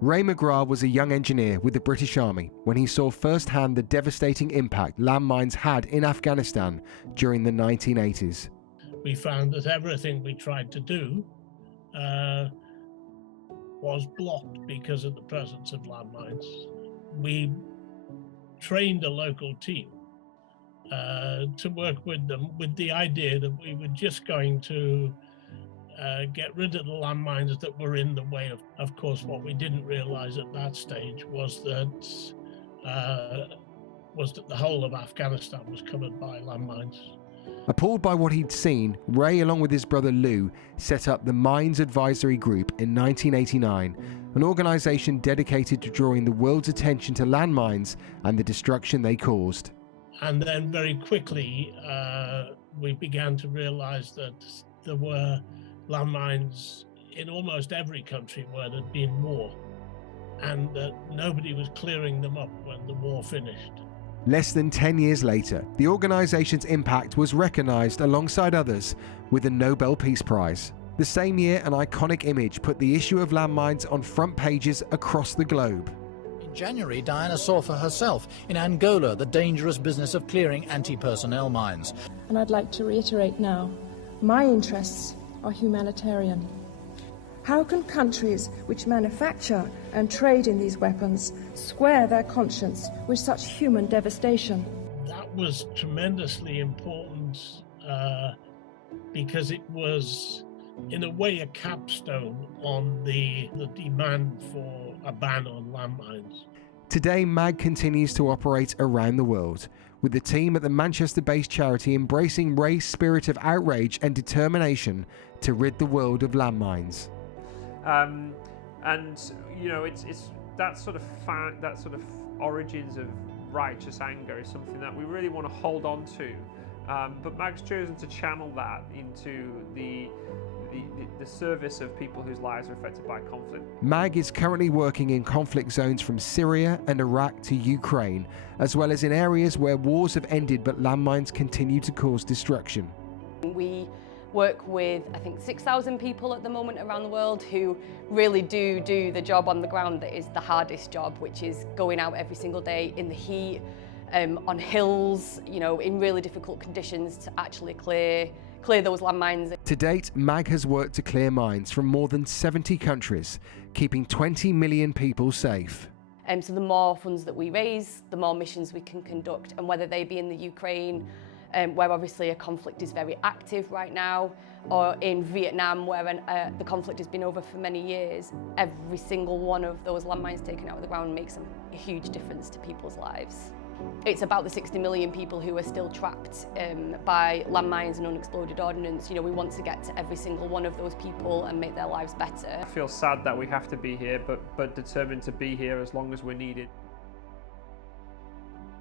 Ray McGrath was a young engineer with the British Army when he saw firsthand the devastating impact landmines had in Afghanistan during the 1980s. We found that everything we tried to do was blocked because of the presence of landmines. We trained a local team to work with them with the idea that we were just going to get rid of the landmines that were in the way. Of course, what we didn't realize at that stage was that the whole of Afghanistan was covered by landmines. Appalled by what he'd seen, Ray, along with his brother Lou, set up the Mines Advisory Group in 1989, an organisation dedicated to drawing the world's attention to landmines and the destruction they caused. And then very quickly, we began to realise that there were landmines in almost every country where there'd been war, and that nobody was clearing them up when the war finished. Less than 10 years later, the organisation's impact was recognised alongside others with the Nobel Peace Prize. The same year, an iconic image put the issue of landmines on front pages across the globe. In January, Diana saw for herself in Angola the dangerous business of clearing anti-personnel mines. And I'd like to reiterate now, my interests are humanitarian. How can countries which manufacture and trade in these weapons square their conscience with such human devastation? That was tremendously important because it was, in a way, a capstone on the demand for a ban on landmines. Today, MAG continues to operate around the world, with the team at the Manchester-based charity embracing Ray's spirit of outrage and determination to rid the world of landmines. And you know, it's that sort of origins of righteous anger is something that we really want to hold on to. But MAG's chosen to channel that into the service of people whose lives are affected by conflict. MAG is currently working in conflict zones from Syria and Iraq to Ukraine, as well as in areas where wars have ended but landmines continue to cause destruction. We work with, I think, 6,000 people at the moment around the world who really do the job on the ground that is the hardest job, which is going out every single day in the heat, on hills, you know, in really difficult conditions to actually clear those landmines. To date, MAG has worked to clear mines from more than 70 countries, keeping 20 million people safe. So the more funds that we raise, the more missions we can conduct, and whether they be in the Ukraine, where obviously a conflict is very active right now, or in Vietnam, where the conflict has been over for many years, every single one of those landmines taken out of the ground makes a huge difference to people's lives. It's about the 60 million people who are still trapped by landmines and unexploded ordnance. You know, we want to get to every single one of those people and make their lives better. I feel sad that we have to be here, but determined to be here as long as we're needed.